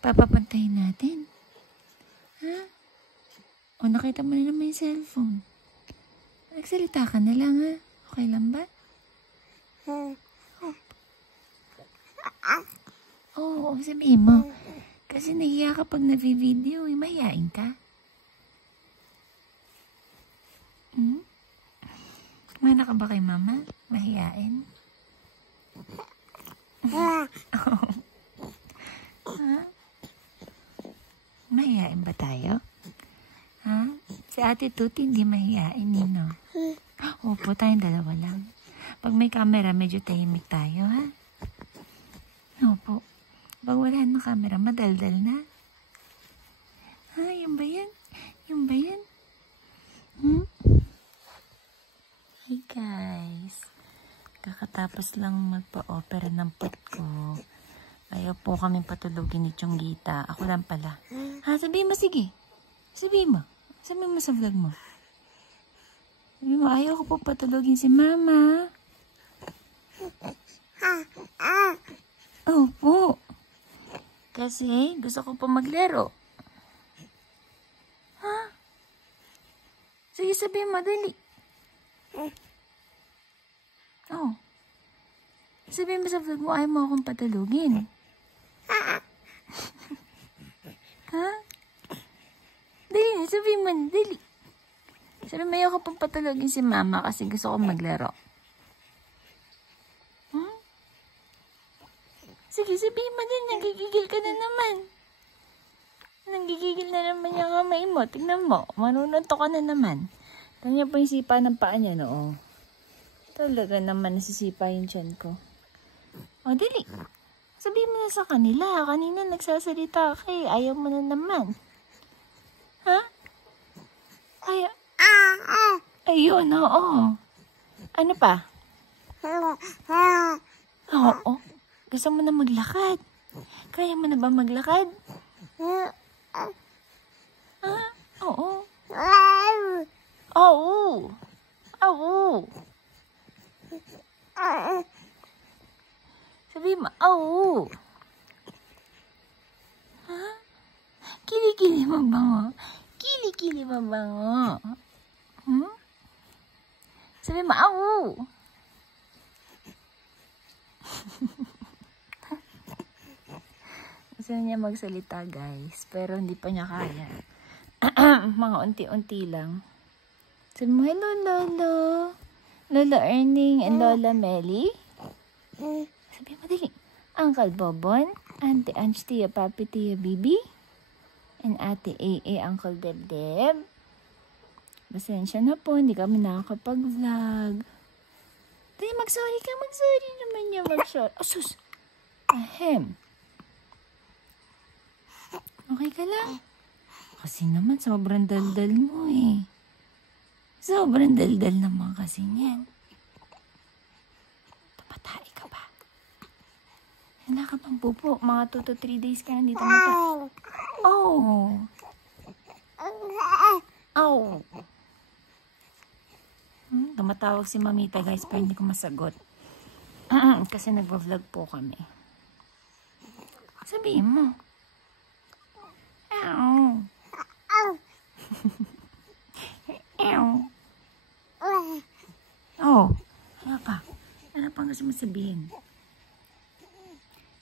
Papapuntahin natin. Ha? O nakita mo na naman yung cellphone. Nagsalita ka na lang ha. Okay lang ba? Oo, sabihin mo. Kasi nahiya ka pag nag-video, mahihain ka. Mana ka ba kay mama? Mahihain? Ha? Mahihain ba tayo? Ha? Si Ate Tuti hindi mahihain, Nino. Opo, tayong dalawa lang. Pag may camera, medyo tahimik tayo, ha? Opo. Pag wala ng camera, madaldal na. Ha? Yung ba yan? Yung ba yan? Hey guys. Kakatapos lang magpa-opera ng pot ko. Ayaw po kami patulogin ni Chonggita. Ako lang pala. Ha? Sabihin mo, sige. Sabihin mo. Sabihin mo sa vlog mo. Sabihin mo, ayaw ko po patulogin si mama. Opo. Kasi gusto ko po maglaro. Ha? Sige, sabihin mo, dali. Oh. Sabihin mo sa vlog mo, ayaw mo akong patulogin. Ha? Dali, sabihin mo, dali. Sabihin mo, ayaw ko pong patulogin si mama kasi gusto ko maglaro. Sige, sabihin mo din, nagigigil ka na naman. Nagigigil na naman yung kamay mo. Tingnan mo, manununto ka na naman. Tingnan po yung sipa ng paa niya, no? Talaga naman nasisipa yung tiyan ko. O, dali. Sabihin mo na sa kanila. Kanina nagsasalita ka eh. Ayaw mo na naman. Ha? Ayun, oo. Ano pa? Oo. Gusto mo na maglakad? Kaya mo na ba maglakad? Ha? Oo. Oo. Oo. Sabi mo, oo. Ha? Kili-kili mabango. Kili-kili mabango. Sabi mo, oo. Gusto niya magsalita guys, pero hindi pa niya kaya. Mga unti-unti lang. Sabi mo, hello Lolo. Lolo Erning and Lola Melly. Sabi mo, dali. Uncle Bobon, Auntie Ange, Tia Papi, Tia Bibi, and Ate AA, Uncle Debdeb. Pasensya na po, hindi kami nakakapag-vlog. Dali, mag-sorry ka. Mag-sorry naman niya. Mag-sorry. Oh, sus. Ahem. Okay ka lang? Kasi naman, sobrang daldal mo eh. Sobrang daldal naman kasi niyan. Tumatay ka ba? Wala ka pang pupo. Mga 2 to 3 days ka nandito matay. Oh. Oh. Tumatawag si Mamita guys, pero hindi ko masagot. Kasi nagpa-vlog po kami. Sabihin mo. Ow. Oh, ano pa? Ano pa gusto mo sabihin?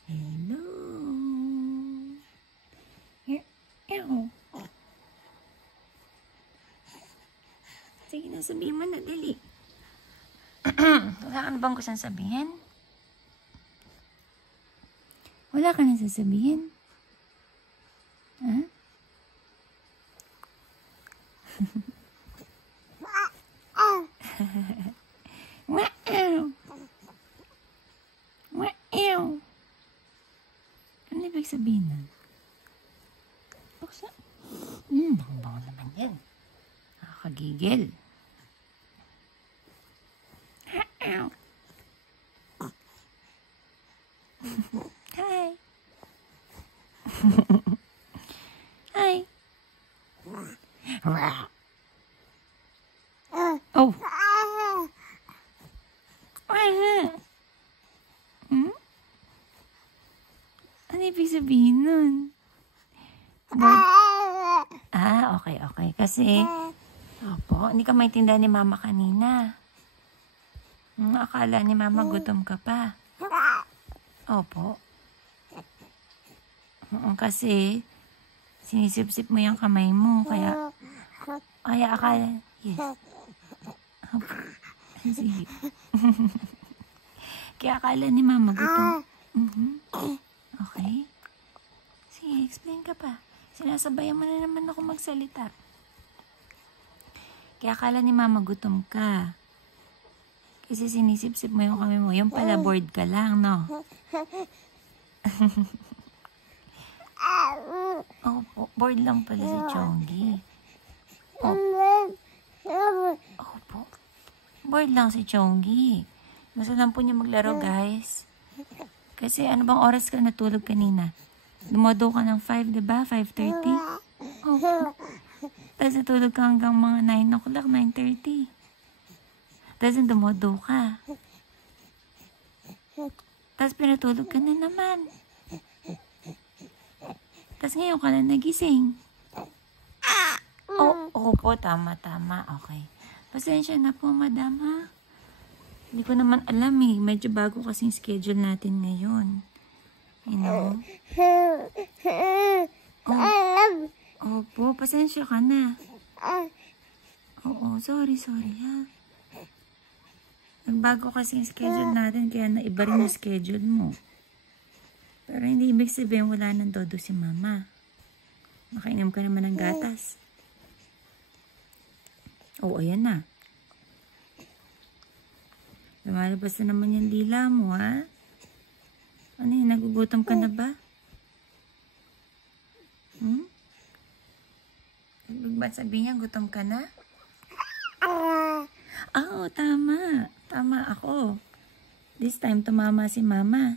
Hello. Sige na, sabihin mo na, dali. Wala ka na bang gustong sabihin? Wala ka na sasabihin? Ha? Ano ibig sabihin nun? Buksa? Bango-bango naman yan. Nakakagigil. Hi. Hi. Oh. Ano ibig sabihin nun? Okay, okay. Kasi, opo, hindi ka maintindihan ni mama kanina. Akala ni mama gutom ka pa. Opo. Kasi, sinisip-sip mo yung kamay mo, kaya akala, yes. Opo. Sige. Kaya akala ni mama gutom. Okay. Sige, explain ka pa. Sinasabayan mo na naman ako magsalita. Kaya akala ni mama gutom ka. Kasi sinisip-sip mo yung kamay mo. Yung pala bored ka lang, no? Opo, bored lang pala si Chongi. Opo. Bored lang si Chongi. Gusto lang po niya maglaro, guys. Kasi ano bang oras ka natulog kanina? Dumodo ka ng 5, diba? 5:30? Opo. Tapos natulog ka hanggang mga 9 o'clock, 9:30. Tapos dumodo ka. Tapos pinatulog ka na naman. Tapos ngayon ka lang nagising. Opo, tama. Okay. Pasensya na po, madam, ha? Hindi ko naman alam eh. Medyo bago kasing schedule natin ngayon. You know? Opo, pasensya ka na. Oo, sorry ha. Nagbago kasing schedule natin kaya naiba rin yung schedule mo. Pero hindi ibig sabihin wala nang todo si mama. Makainom ka naman ng gatas. Ayan na. Lumalabas na naman yung dila mo, ha? Ano yun, nagugutom ka na ba? Ba't sabihin niya, gutom ka na? Tama. Tama ako. This time, tumama si mama.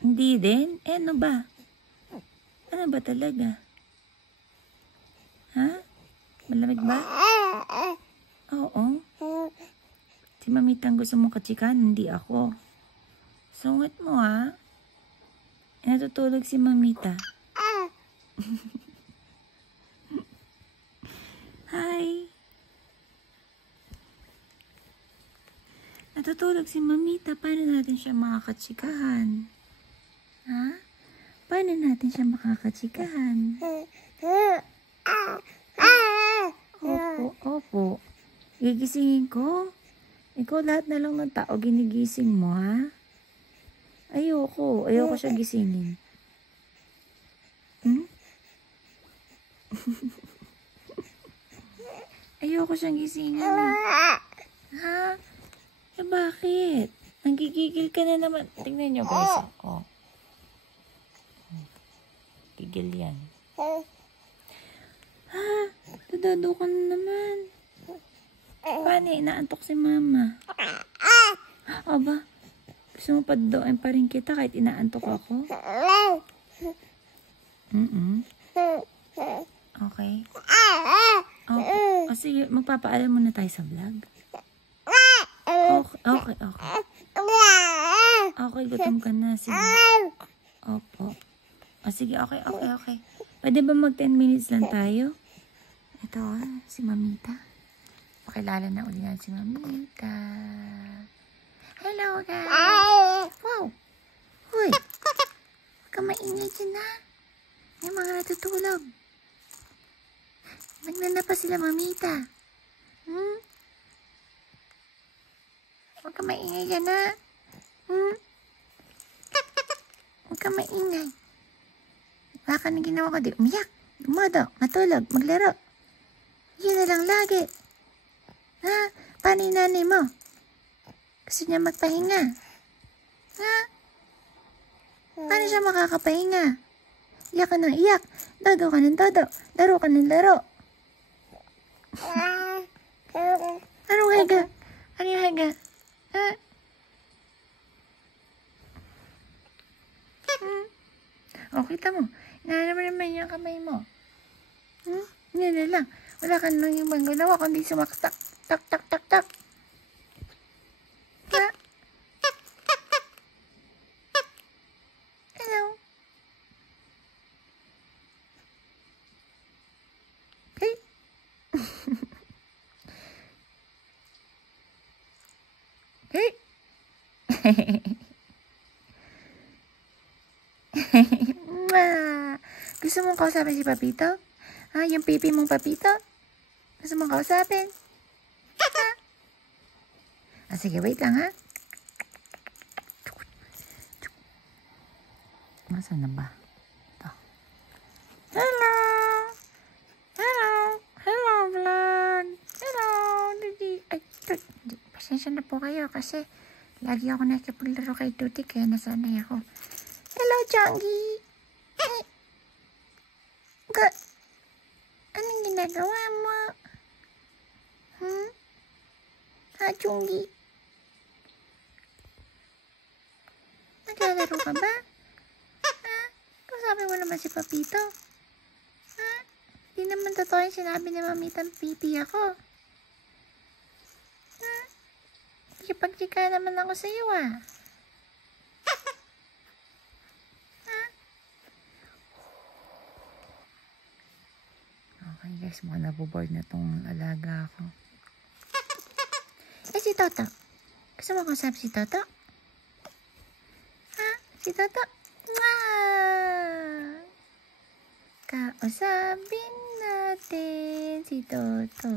Hindi din? Ano ba? Ano ba talaga? Ha? Malamig ba? Oo. Si Mamitang gusto mong katsikan, hindi ako. Sungit mo, ha? Natutulog si Mamita. Hi. Natutulog si Mamita. Paano natin siya makakatsikahan? Ha? Paano natin siya makakatsikahan? Opo. Gigisingin ko. Ikaw lahat na lang ng tao ginigising mo, ha? Ayoko siya gisingin. Ayoko siyang gisingin. Ha? Bakit? Nanggigigil ka na naman. Tingnan nyo, guys. Gigil yan. Dadado ka na naman. Paano? Inaantok si mama. Aba, gusto mo padoin pa rin kita kahit inaantok ako? Okay. Sige, magpapaalam muna tayo sa vlog. Okay. Okay, gutom ka na. Sige. Opo. Sige, okay. Pwede ba mag 10 minutes lang tayo? Ito, si Mamita. Pakilala na uli na si Mamita. Hello, guys. Wow. Hoy. Huwag ka maingay dyan, ha? May mga natutulog. Nagnanapa sila, Mamita. Huwag ka maingay dyan, ha? Huwag ka maingay. Baka na ginawa ko di umiyak, dumodo, matulog, maglaro. Yun na lang lagi. Ha? Paano yung nanay mo? Gusto niya magpahinga? Ha? Paano siya makakapahinga? Iyak ka ng iyak. Dodo ka ng dodo. Laro ka ng laro. Anong haga? Ano yung haga? Ha? Kita mo. Inahanap mo naman yung kamay mo. Yan na lang. Wala ka nang yung manggalawa kundi sumaktak. Tak. Ha? Hello? Gusto mong kausapin si Papito? Ha? Yung pipi mong Papito? Gusto mong kausapin? Sige, wait lang ha. Nasaan na ba? Ito. Hello! Hello! Hello, vlog! Hello! Ay, pasensya na po kayo kasi lagi ako nakipaglaro kay Tuti kaya nasanay ako. Hello, Chongi! Anong ginagawa mo? Ha, Chongi? Naglalaro ka ba? Sabi mo naman si Papito. Ha? Di naman totoo yung sinabi ni Mamitang pipi ako. Ha? Ikipagchika naman ako sa iyo ha? Okay guys, mukhang naboboard na tong alaga ko. Si Toto. Gusto mo kausap si Toto? Ha? Si Toto? Kausapin natin si Toto.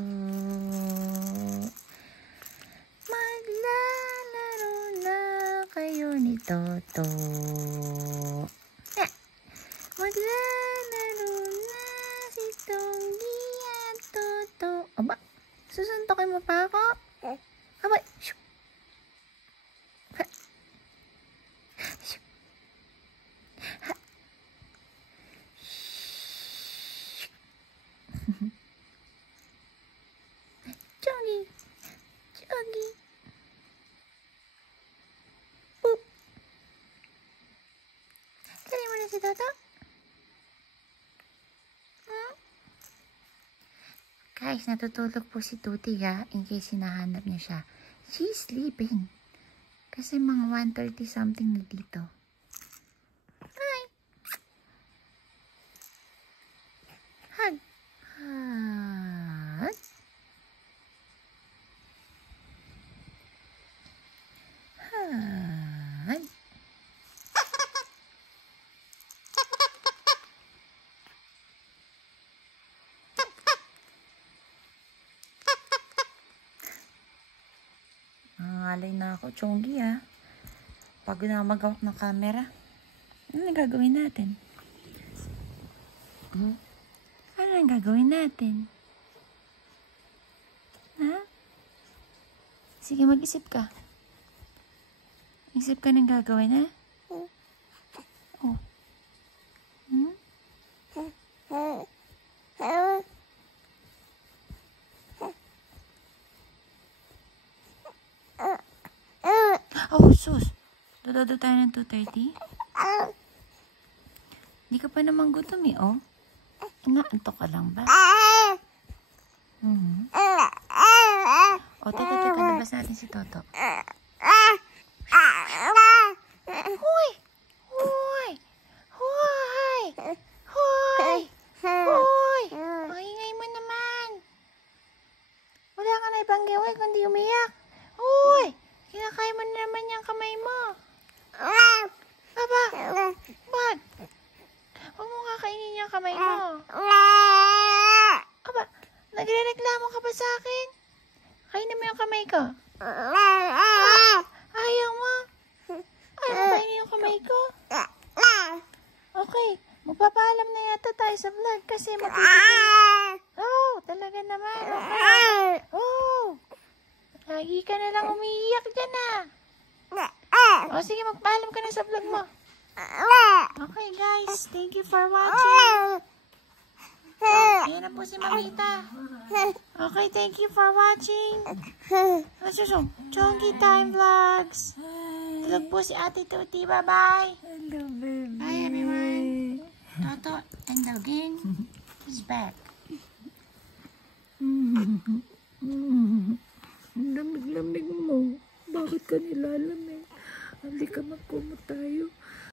Maglalaro na kayo ni Toto. Maglalaro na si Tonggi at Toto. Aba, susuntokin mo pa ako? Aba, shoo. Chongi. Chongi. Boop. Kali mo na si Toto? Guys, natutulog po si Tuti ha, in case hinahanap niya siya. She's sleeping. Kasi mga 1:30 something na dito. Hi. Hug. Hug. Hug. Nangalay na ako, Chongi ha. Pagod na magawak ng camera. Ano na gagawin natin? Ano na gagawin natin? Ha? Sige, mag-isip ka. Isip ka ng gagawin, ha? Oh. Oh, sus. Dodado tayo ng 2:30? Hindi ka pa naman gutom eh, oh. Inaantok ka lang ba? O, teka, labas natin si Toto. Hoy! Hoy! Hoy! Hoy! Hoy! Maingay mo naman. Wala ka na ibang gawin kundi umiyak. Hoy! Kinakain mo na naman yung kamay mo. Aba! Wag! Huwag mo nga kainin yung kamay mo. Aba! Nagre-reklamo ka ba sa akin? Kainin mo yung kamay ko. Ayaw mo? Ayaw mo kainin yung kamay ko? Okay. Magpapaalam na yata tayo sa vlog kasi matutulog. Oh, talaga naman. Okay. Oh! Lagi ka na lang umiiyak dyan O sige, magpaalam ka na sa vlog mo. Okay guys, thank you for watching. Ayan na po si Mamita. Okay, thank you for watching. Chongi Time Vlogs. Tulog po si Ate Tuti. Bye-bye. Hello, baby. Bye everyone. Toto and the gang is back. Lamig-lamig mo. Bakit ka nilalamig? Hindi ka magkumot tayo.